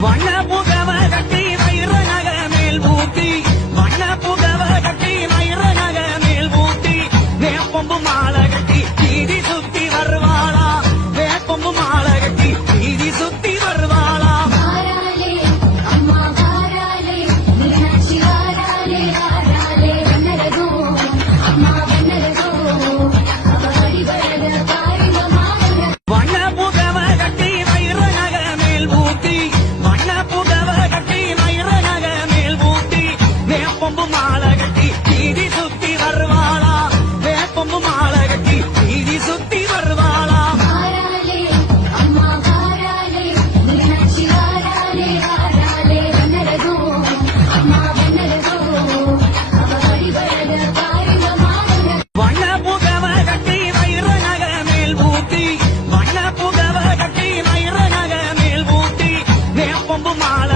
வண்ண புகவ கட்டி வயிற நக மேல் பூட்டி வண்ண புகவ கட்டி வயிற நக மேல் பூட்டி வேப்பம்பு மாலை கட்டி வீதி சுத்தி வருவாளா வேப்பம்பு மாலை கட்டி வீதி சுத்தி வருவாளா வண்ண புகவ கட்டி வயிற நக மேல் பூட்டி வண்ண புகவ கட்டி வயிற நக மேல் பூட்டி வேப்பம்பு மாலை கட்டி வீதி சுத்தி வருவாளா வேப்பம்பு மாலை கட்டி வீதி சுத்தி வருவாளா வண்ண புகவ கட்டி வயிற நக மேல் பூட்டி வண்ண புகவ கட்டி வயிற நக மேல் பூட்டி வேப்பம்பு மாலை